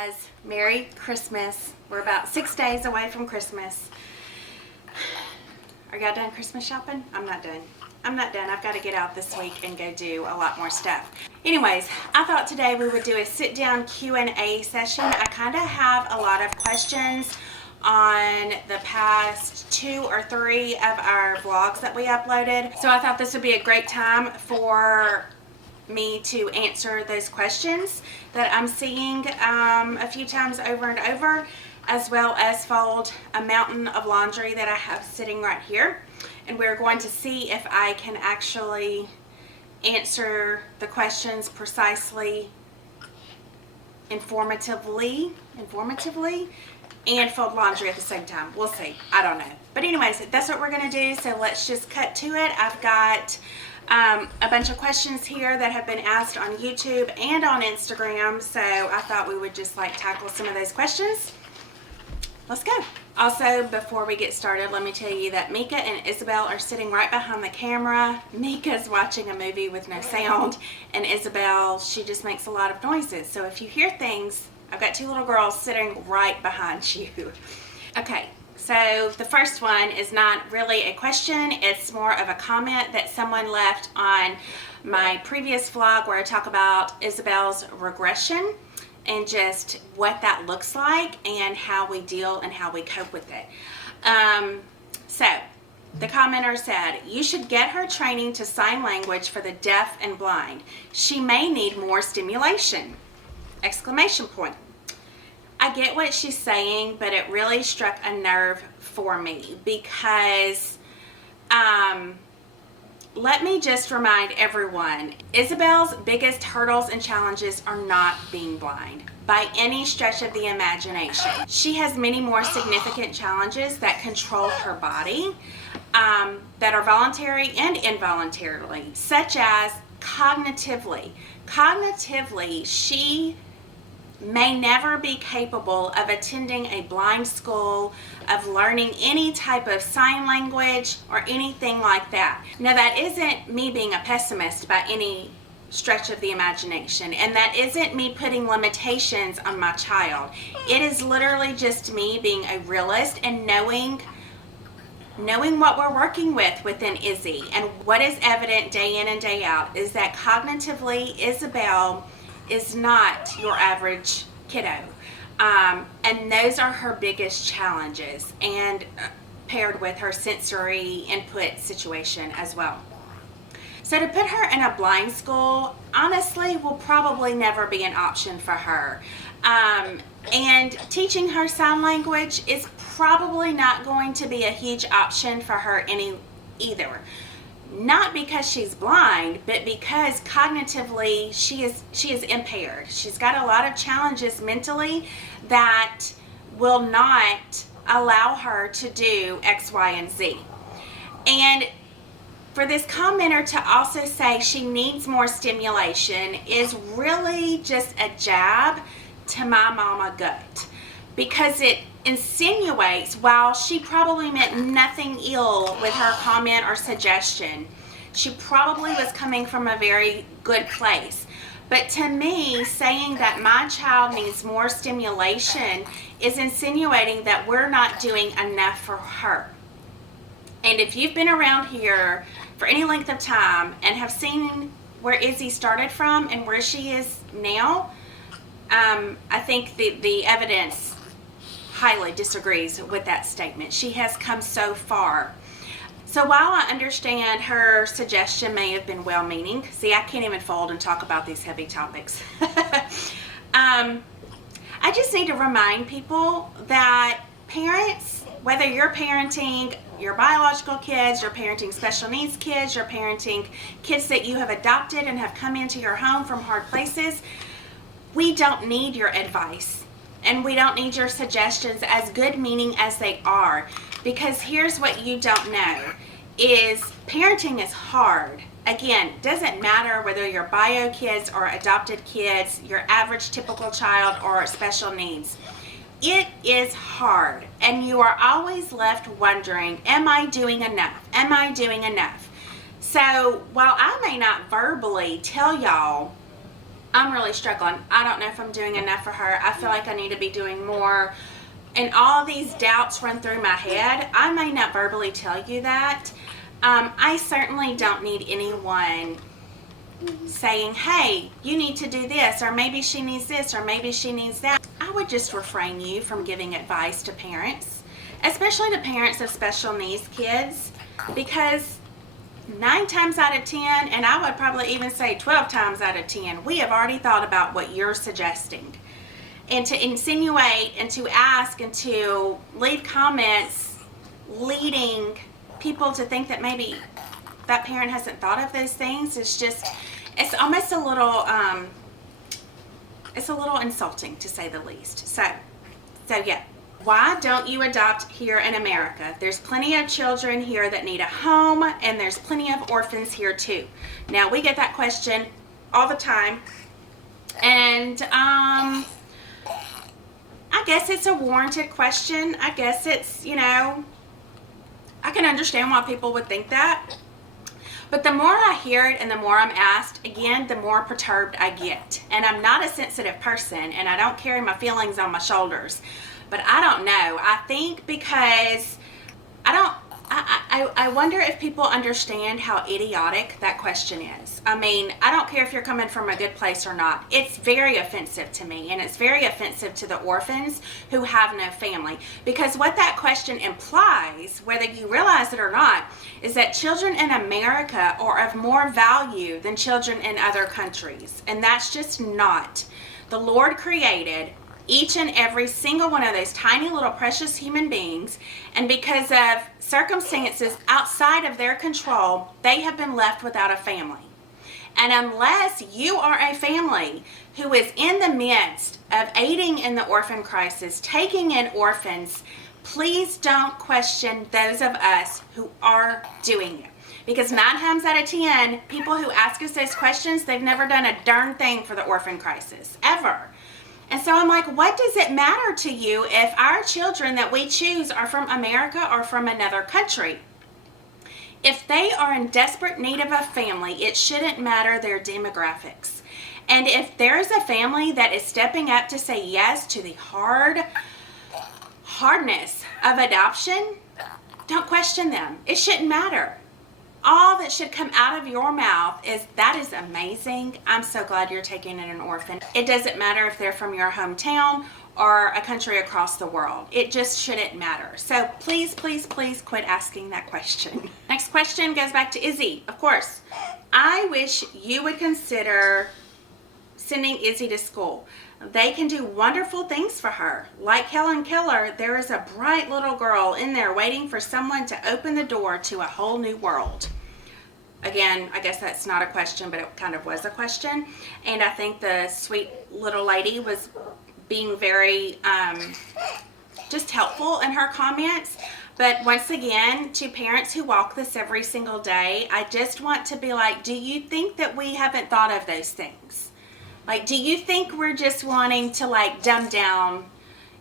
guys, Merry Christmas. We're about 6 days away from Christmas. Are y'all done Christmas shopping? I'm not done. I've got to get out this week and go do a lot more stuff. Anyways, I thought today we would do a sit-down Q&A session. I kind of have a lot of questions on the past 2 or 3 of our vlogs that we uploaded. So I thought this would be a great time for me to answer those questions that I'm seeing a few times over and over, as well as fold a mountain of laundry that I have sitting right here. And we're going to see if I can actually answer the questions precisely, informatively, and fold laundry at the same time. We'll see. I don't know. But anyways, that's what we're going to do. So let's just cut to it. I've got a bunch of questions here that have been asked on YouTube and on Instagram. So I thought we would just tackle some of those questions. Let's go. Also, before we get started, let me tell you that Mika and Isabel are sitting right behind the camera. Mika's watching a movie with no sound, and Isabel, she just makes a lot of noises. So if you hear things, I've got 2 little girls sitting right behind you. Okay, so the first one is not really a question. It's more of a comment that someone left on my previous vlog where I talk about Isabel's regression and just what that looks like and how we deal and how we cope with it. So the commenter said, you should get her training to sign language for the deaf and blind. She may need more stimulation! Exclamation point. I get what she's saying, but it really struck a nerve for me because let me just remind everyone, Isabel's biggest hurdles and challenges are not being blind by any stretch of the imagination. She has many more significant challenges that control her body that are voluntary and involuntarily, such as cognitively. Cognitively, she may never be capable of attending a blind school, of learning any type of sign language or anything like that. Now, that isn't me being a pessimist by any stretch of the imagination, and that isn't me putting limitations on my child. It is literally just me being a realist and knowing what we're working with within Izzy. And what is evident day in and day out is that cognitively, Isabel is not your average kiddo. And those are her biggest challenges, and paired with her sensory input situation as well. So to put her in a blind school, honestly, will probably never be an option for her. And teaching her sign language is probably not going to be a huge option for her either. Not because she's blind, but because cognitively she is impaired. She's got a lot of challenges mentally that will not allow her to do X, Y, and Z. And for this commenter to also say she needs more stimulation is really just a jab to my mama gut, because it insinuates, while she probably meant nothing ill with her comment or suggestion, she probably was coming from a very good place. But to me, saying that my child needs more stimulation is insinuating that we're not doing enough for her. And if you've been around here for any length of time and have seen where Izzy started from and where she is now, I think the evidence highly disagrees with that statement. She has come so far. So while I understand her suggestion may have been well-meaning, see, I can't even fold and talk about these heavy topics. I just need to remind people that parents, whether you're parenting your biological kids, you're parenting special needs kids, you're parenting kids that you have adopted and have come into your home from hard places, we don't need your advice. And we don't need your suggestions, as good meaning as they are, because here's what you don't know, is parenting is hard. Again, doesn't matter whether you're bio kids or adopted kids, your average typical child or special needs. It is hard, and you are always left wondering, am I doing enough? Am I doing enough? So while I may not verbally tell y'all I'm really struggling. I don't know if I'm doing enough for her. I feel like I need to be doing more. And all these doubts run through my head. I may not verbally tell you that. I certainly don't need anyone saying, hey, you need to do this, or maybe she needs this, or maybe she needs that. I would just refrain you from giving advice to parents, especially to parents of special needs kids, because 9 times out of 10, and I would probably even say 12 times out of 10, we have already thought about what you're suggesting. And to insinuate and to ask and to leave comments leading people to think that maybe that parent hasn't thought of those things is just, it's almost a little insulting, to say the least. So yeah. Why don't you adopt here in America? There's plenty of children here that need a home, and there's plenty of orphans here too. Now, we get that question all the time, and I guess it's a warranted question. I guess it's, I can understand why people would think that. But the more I hear it and the more I'm asked, again, the more perturbed I get. And I'm not a sensitive person, and I don't carry my feelings on my shoulders. But I don't know. I think because I wonder if people understand how idiotic that question is. I mean, I don't care if you're coming from a good place or not. It's very offensive to me, and it's very offensive to the orphans who have no family. Because what that question implies, whether you realize it or not, is that children in America are of more value than children in other countries. And that's just not. The Lord created each and every single one of those tiny little precious human beings, and because of circumstances outside of their control, they have been left without a family. And unless you are a family who is in the midst of aiding in the orphan crisis, taking in orphans, please don't question those of us who are doing it. Because 9 times out of 10, people who ask us those questions, they've never done a darn thing for the orphan crisis, ever. And so I'm like, what does it matter to you if our children that we choose are from America or from another country? If they are in desperate need of a family, it shouldn't matter their demographics. And if there is a family that is stepping up to say yes to the hardness of adoption, don't question them. It shouldn't matter. All that should come out of your mouth is, that is amazing. I'm so glad you're taking in an orphan. It doesn't matter if they're from your hometown or a country across the world. It just shouldn't matter. So please, please, please quit asking that question. Next question goes back to Izzy. Of course, I wish you would consider sending Izzy to school. They can do wonderful things for her. Like Helen Keller, there is a bright little girl in there waiting for someone to open the door to a whole new world. Again, I guess that's not a question, but it kind of was a question. And I think the sweet little lady was being very just helpful in her comments. But once again, to parents who walk this every single day, I just want to be like, do you think that we haven't thought of those things? Like, do you think we're just wanting to like dumb down,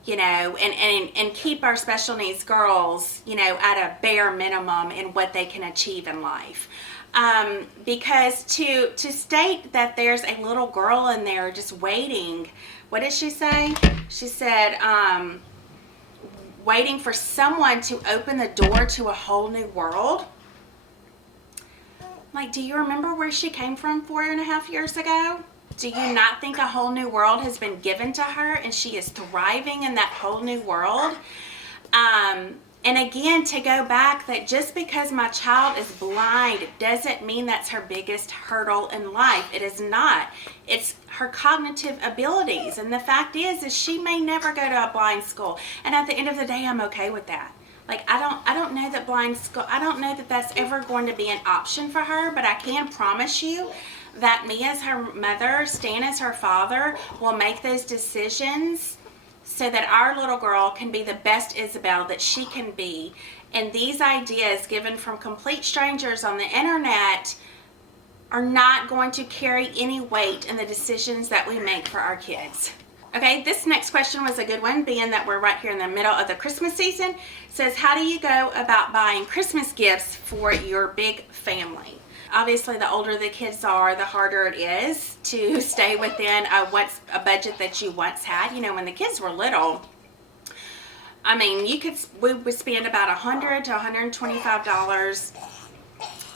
and keep our special needs girls, at a bare minimum in what they can achieve in life? Because to state that there's a little girl in there just waiting, what did she say? She said, waiting for someone to open the door to a whole new world. Like, do you remember where she came from 4.5 years ago? Do you not think a whole new world has been given to her and she is thriving in that whole new world? And again, to go back, that just because my child is blind doesn't mean that's her biggest hurdle in life. It is not. It's her cognitive abilities. And the fact is she may never go to a blind school. And at the end of the day, I'm okay with that. Like, I don't know that blind school, I don't know that that's ever going to be an option for her, but I can promise you that me as her mother, Stan as her father, will make those decisions so that our little girl can be the best Isabel that she can be. And these ideas given from complete strangers on the internet are not going to carry any weight in the decisions that we make for our kids. Okay, this next question was a good one, being that we're right here in the middle of the Christmas season. It says, how do you go about buying Christmas gifts for your big family? Obviously, the older the kids are, the harder it is to stay within a budget that you once had. You know, when the kids were little, I mean, we would spend about $100 to $125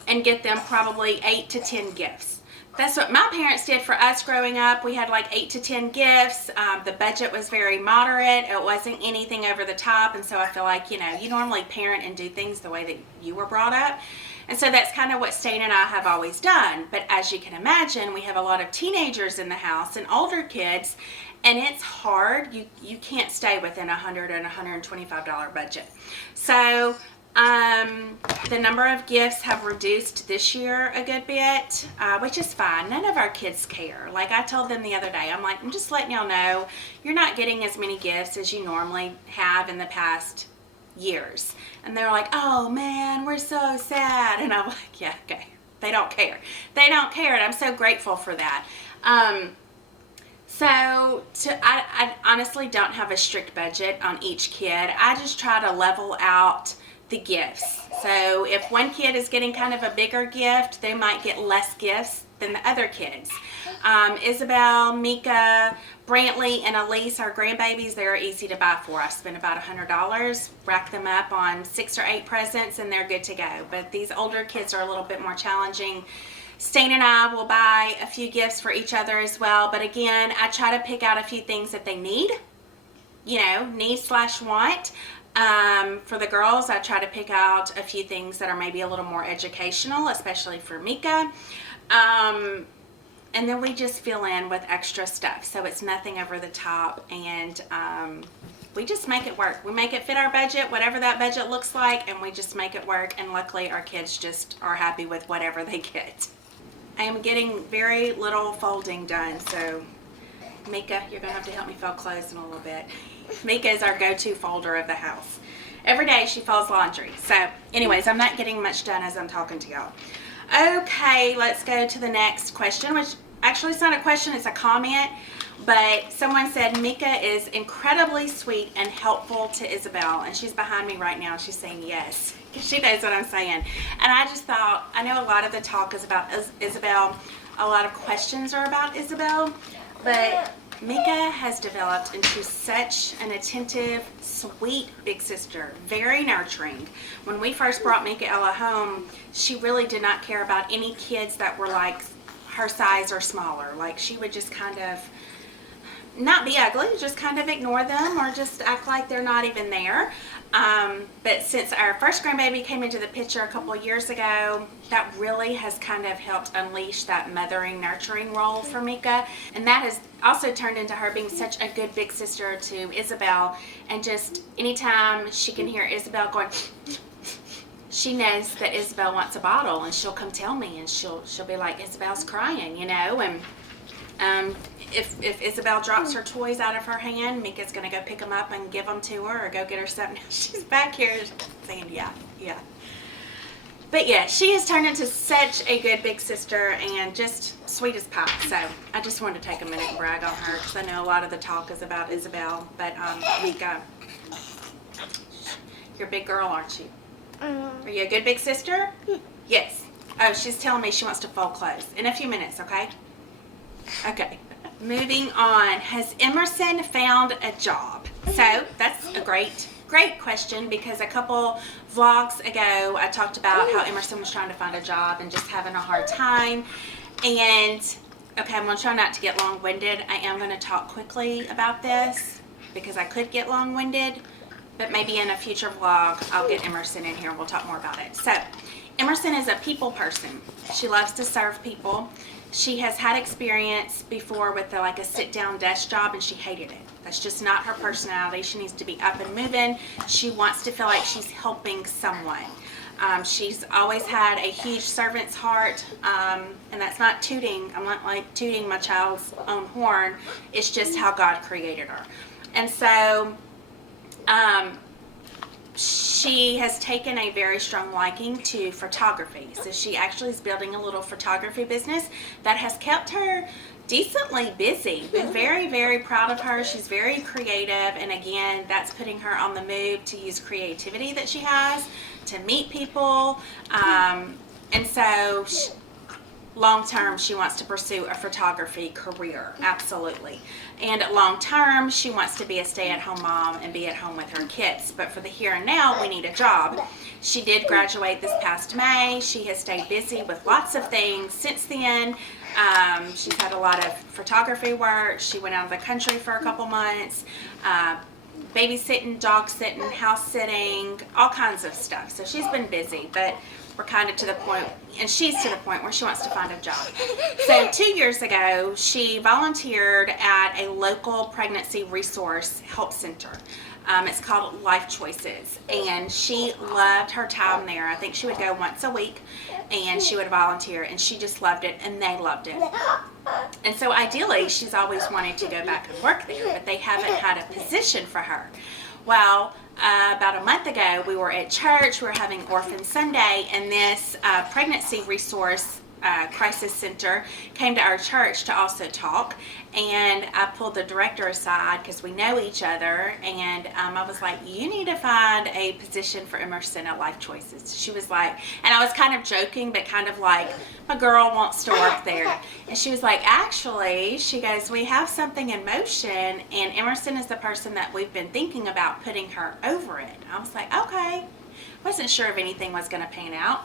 and get them probably 8 to 10 gifts. That's what my parents did for us growing up. We had like 8 to 10 gifts. The budget was very moderate. It wasn't anything over the top. And so I feel like, you know, you normally parent and do things the way that you were brought up. And so that's kind of what Stain and I have always done. But as you can imagine, we have a lot of teenagers in the house and older kids. And it's hard. You can't stay within $100 and $125 budget. So the number of gifts have reduced this year a good bit, which is fine. None of our kids care. Like I told them the other day, I'm like, I'm just letting y'all know you're not getting as many gifts as you normally have in the past years. And they're like, oh man, we're so sad. And I'm like, yeah, okay. They don't care. They don't care. And I'm so grateful for that. I honestly don't have a strict budget on each kid. I just try to level out the gifts. So if one kid is getting kind of a bigger gift, they might get less gifts than the other kids. Isabel, Mika, Brantley, and Elise, our grandbabies, they're easy to buy for. I spent about $100, rack them up on 6 or 8 presents, and they're good to go. But these older kids are a little bit more challenging. Stain and I will buy a few gifts for each other as well. But again, I try to pick out a few things that they need, you know, need/want. For the girls, I try to pick out a few things that are maybe a little more educational, especially for Mika. And then we just fill in with extra stuff. So it's nothing over the top, and we just make it work. We make it fit our budget, whatever that budget looks like, and we just make it work. And luckily, our kids just are happy with whatever they get. I am getting very little folding done, so Mika, you're going to have to help me fold clothes in a little bit. Mika is our go-to folder of the house. Every day she folds laundry. So anyways, I'm not getting much done as I'm talking to y'all. Okay, let's go to the next question, which actually it's not a question, it's a comment. But someone said Mika is incredibly sweet and helpful to Isabel. And she's behind me right now. She's saying yes. She knows what I'm saying. And I just thought, I know a lot of the talk is about Isabel. A lot of questions are about Isabel. But Mika has developed into such an attentive, sweet big sister, very nurturing. When we first brought Mikaela home, she really did not care about any kids that were like her size or smaller. Like she would just kind of not be ugly, just kind of ignore them or just act like they're not even there. But since our first grandbaby came into the picture a couple of years ago, that really has kind of helped unleash that mothering, nurturing role for Mika. And that has also turned into her being such a good big sister to Isabel. And just anytime she can hear Isabel going, she knows that Isabel wants a bottle, and she'll come tell me, and she'll be like, Isabel's crying, you know. And if Isabel drops her toys out of her hand, Mika's going to go pick them up and give them to her or go get her something. She's back here saying, yeah. But yeah, she has turned into such a good big sister and just sweet as pie. So I just wanted to take a minute and brag on her because I know a lot of the talk is about Isabel. But Mika, you're a big girl, aren't you? Are you a good big sister? Yes. Oh, she's telling me she wants to fold clothes. In a few minutes, okay? Okay. Moving on. Has Emerson found a job? So that's a great question, because a couple vlogs ago I talked about how Emerson was trying to find a job and just having a hard time. And okay, I'm going to try not to get long-winded. I am going to talk quickly about this because I could get long-winded, but maybe in a future vlog I'll get Emerson in here and we'll talk more about it. So Emerson is a people person. She loves to serve people. She has had experience before with like a sit-down desk job, and she hated it. That's just not her personality. She needs to be up and moving. She wants to feel like she's helping someone. She's always had a huge servant's heart, and that's not tooting. I'm not like tooting my child's own horn. It's just how God created her. And so she has taken a very strong liking to photography. So she actually is building a little photography business that has kept her decently busy. Been very, very proud of her. She's very creative, and again, that's putting her on the move to use creativity that she has to meet people. And so long term, she wants to pursue a photography career, absolutely. And long term, she wants to be a stay-at-home mom and be at home with her kids. But for the here and now, we need a job. She did graduate this past May. She has stayed busy with lots of things since then. She's had a lot of photography work. She went out of the country for a couple months, babysitting, dog sitting, house sitting, all kinds of stuff. So she's been busy, but we're kind of to the point, and she's to the point where she wants to find a job. So 2 years ago, she volunteered at a local pregnancy resource help center. It's called Life Choices, and she loved her time there. I think she would go once a week, and she would volunteer, and she just loved it, and they loved it. And so ideally, she's always wanted to go back and work there, but they haven't had a position for her. Well, about a month ago, we were at church, we were having Orphan Sunday, and this pregnancy resource crisis center came to our church to also talk. And I pulled the director aside because we know each other, and I was like, you need to find a position for Emerson at Life Choices. She was like, and I was kind of joking, but kind of like, my girl wants to work there. And she was like, actually, she goes, we have something in motion, and Emerson is the person that we've been thinking about putting her over it. I was like, okay. Wasn't sure if anything was going to pan out.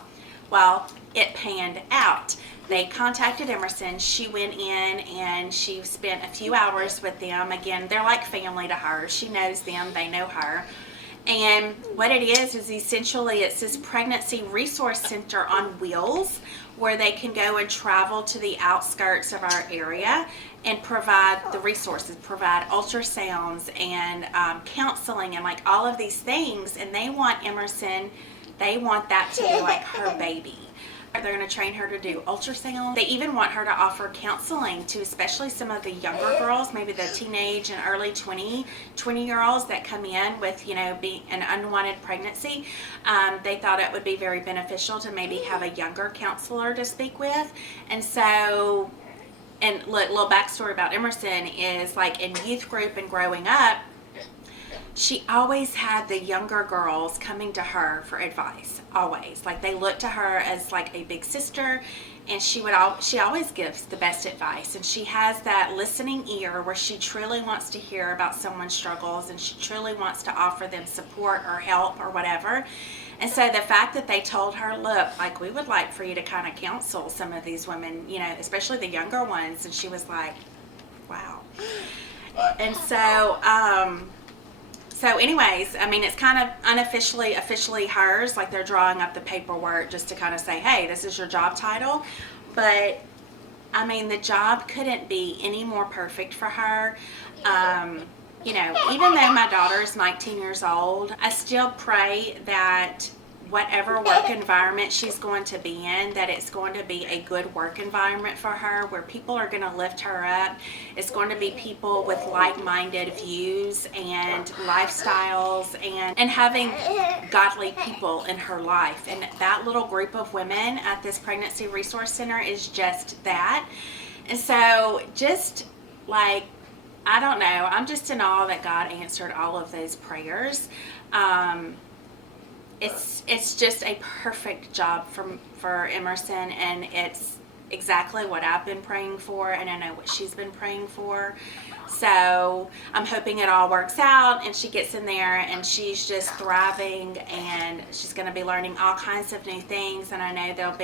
Well, it panned out. They contacted Emerson. She went in and she spent a few hours with them. Again, they're like family to her. She knows them. They know her. And what it is essentially it's this pregnancy resource center on wheels where they can go and travel to the outskirts of our area and provide the resources, provide ultrasounds and counseling and like all of these things. And they want Emerson, they want that to be like her baby. They're going to train her to do ultrasound. They even want her to offer counseling to especially some of the younger girls, maybe the teenage and early 20-year-olds that come in with, being an unwanted pregnancy. They thought it would be very beneficial to maybe have a younger counselor to speak with. And so, and look, little backstory about Emerson is like in youth group and growing up, she always had the younger girls coming to her for advice, always. Like they looked to her as like a big sister, and she always gives the best advice. And she has that listening ear where she truly wants to hear about someone's struggles, and she truly wants to offer them support or help or whatever. And so the fact that they told her, look, like we would like for you to kind of counsel some of these women, especially the younger ones, and she was like, wow. And so, So anyways, I mean, it's kind of officially hers, like they're drawing up the paperwork just to kind of say, hey, this is your job title. But I mean, the job couldn't be any more perfect for her. Even though my daughter is 19 years old, I still pray that whatever work environment she's going to be in, that it's going to be a good work environment for her where people are going to lift her up. It's going to be people with like-minded views and lifestyles and having godly people in her life. And that little group of women at this pregnancy resource center is just that. And so just like, I don't know, I'm just in awe that God answered all of those prayers. It's just a perfect job for Emerson, and it's exactly what I've been praying for, and I know what she's been praying for. So I'm hoping it all works out and she gets in there and she's just thriving, and she's going to be learning all kinds of new things. And I know there'll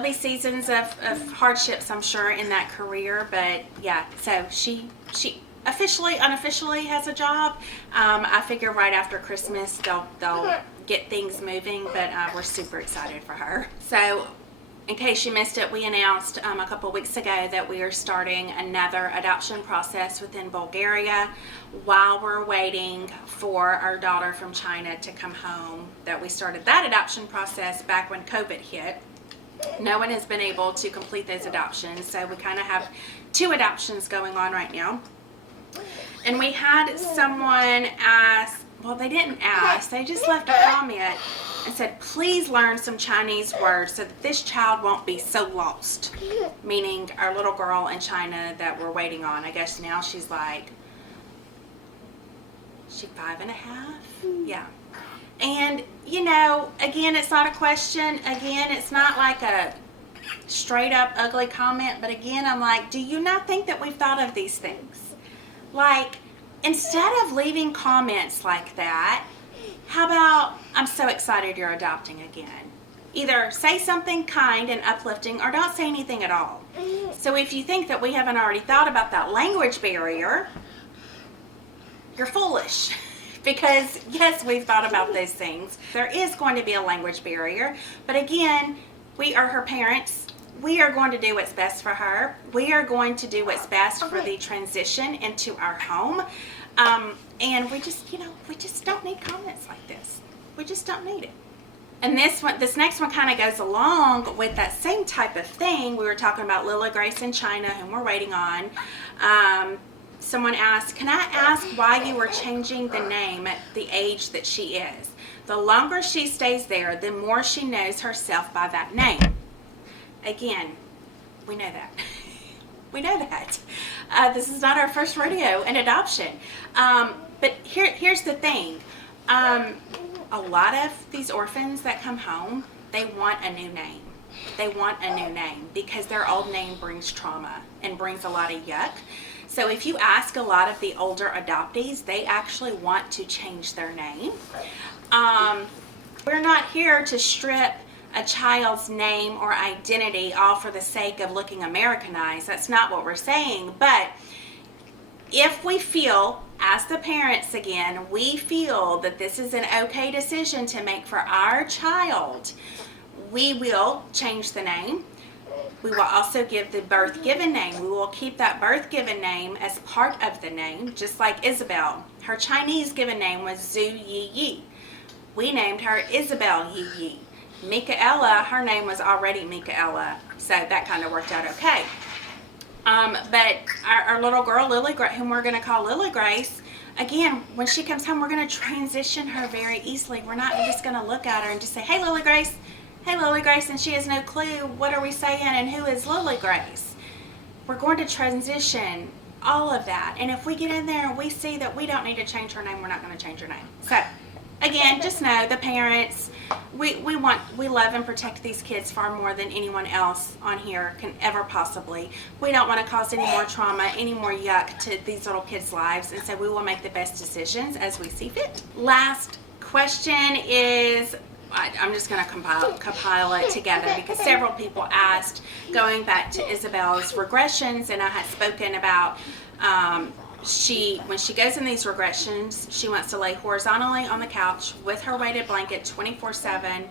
be seasons of hardships, I'm sure, in that career. But yeah, so she unofficially has a job. I figure right after Christmas they'll get things moving, but we're super excited for her. So in case you missed it, we announced a couple weeks ago that we are starting another adoption process within Bulgaria while we're waiting for our daughter from China to come home. That we started that adoption process back when COVID hit. No one has been able to complete those adoptions, so we kind of have 2 adoptions going on right now. And we had someone ask, well, they didn't ask, they just left a comment and said, please learn some Chinese words so that this child won't be so lost. Meaning our little girl in China that we're waiting on. I guess now she's 5.5? Yeah. And, you know, again, it's not a question. Again, it's not like a straight up ugly comment. But again, I'm like, do you not think that we've thought of these things? Like, instead of leaving comments like that, how about, I'm so excited you're adopting again. Either say something kind and uplifting or don't say anything at all. So if you think that we haven't already thought about that language barrier, you're foolish. Because yes, we've thought about those things. There is going to be a language barrier, but again, we are her parents. We are going to do what's best for her. We are going to do what's best for the transition into our home. And we just, you know, we just don't need comments like this. We just don't need it. And this next one kind of goes along with that same type of thing. We were talking about Lily Grace in China, whom we're waiting on. Someone asked, can I ask why you were changing the name at the age that she is? The longer she stays there, the more she knows herself by that name. Again, we know that. We know that. This is not our first rodeo in adoption. But here's the thing. A lot of these orphans that come home, they want a new name. They want a new name because their old name brings trauma and brings a lot of yuck. So if you ask a lot of the older adoptees, they actually want to change their name. We're not here to strip a child's name or identity all for the sake of looking Americanized. That's not what we're saying. But if we feel, as the parents again, we feel that this is an okay decision to make for our child, we will change the name. We will also give the birth given name. We will keep that birth given name as part of the name, just like Isabel. Her Chinese given name was Zhu Yi Yi. We named her Isabel Yi Yi. Michaela, her name was already Michaela, so that kind of worked out okay. But our little girl, Lily Grace, whom we're going to call Lily Grace, again, when she comes home, we're going to transition her very easily. We're not just going to look at her and just say, hey, Lily Grace. Hey, Lily Grace, and she has no clue what are we saying and who is Lily Grace. We're going to transition all of that. And if we get in there and we see that we don't need to change her name, we're not going to change her name. So, again, just know the parents, we love and protect these kids far more than anyone else on here can ever possibly. We don't want to cause any more trauma, any more yuck to these little kids' lives, and so we will make the best decisions as we see fit. Last question is, I'm just going to compile it together because several people asked, going back to Isabel's regressions, and I had spoken about when she goes in these regressions, she wants to lay horizontally on the couch with her weighted blanket 24/7.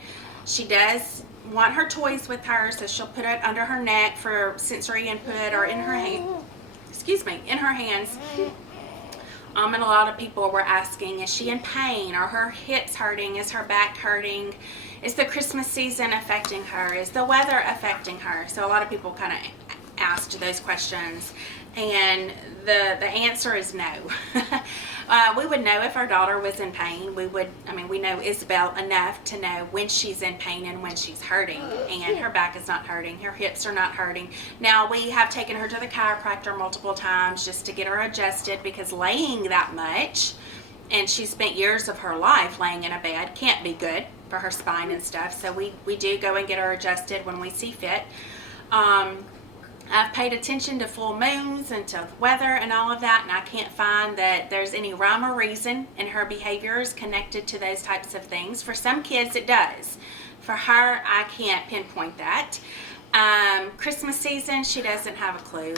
She does want her toys with her, so she'll put it under her neck for sensory input or in her hands. And a lot of people were asking, is she in pain? Are her hips hurting? Is her back hurting? Is the Christmas season affecting her? Is the weather affecting her? So a lot of people kind of asked those questions. And the answer is no. We would know if our daughter was in pain. We know Isabel enough to know when she's in pain and when she's hurting. And her back is not hurting. Her hips are not hurting. Now, we have taken her to the chiropractor multiple times just to get her adjusted because laying that much, and she spent years of her life laying in a bed, can't be good for her spine and stuff. So we do go and get her adjusted when we see fit. I've paid attention to full moons and to weather and all of that, and I can't find that there's any rhyme or reason in her behaviors connected to those types of things. For some kids, it does. For her, I can't pinpoint that. Christmas season, she doesn't have a clue.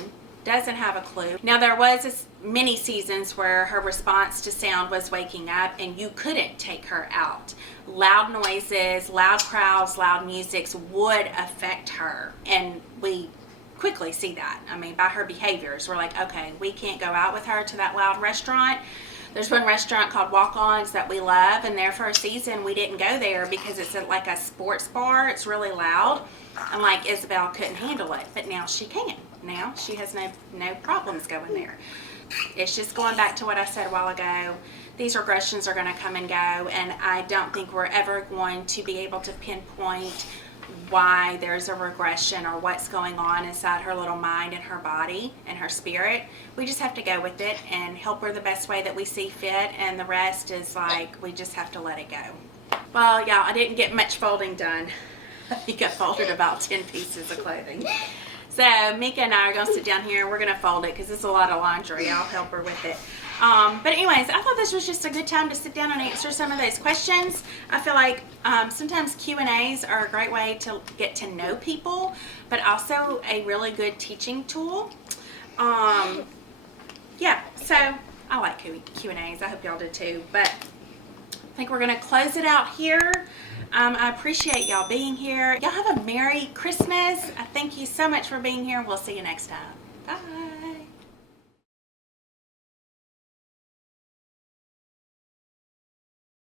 Now, there was many seasons where her response to sound was waking up, and you couldn't take her out. Loud noises, loud crowds, loud musics would affect her, and we quickly see that. By her behaviors, we're like, okay, we can't go out with her to that loud restaurant. There's one restaurant called Walk-Ons that we love, and there for a season we didn't go there because it's like a sports bar. It's really loud, and like Isabel couldn't handle it, but now she can. Now she has no problems going there. It's just going back to what I said a while ago. These regressions are going to come and go, and I don't think we're ever going to be able to pinpoint why there's a regression or what's going on inside her little mind and her body and her spirit. We just have to go with it and help her the best way that we see fit, and the rest is like, we just have to let it go. Well, y'all, I didn't get much folding done. I think I folded about 10 pieces of clothing. So Mika and I are going to sit down here and we're going to fold it because it's a lot of laundry. I'll help her with it. But anyways, I thought this was just a good time to sit down and answer some of those questions. I feel like sometimes Q&As are a great way to get to know people, but also a really good teaching tool. Yeah, so I like Q&As. I hope y'all did too. But I think we're going to close it out here. I appreciate y'all being here. Y'all have a Merry Christmas. I thank you so much for being here. We'll see you next time. Bye.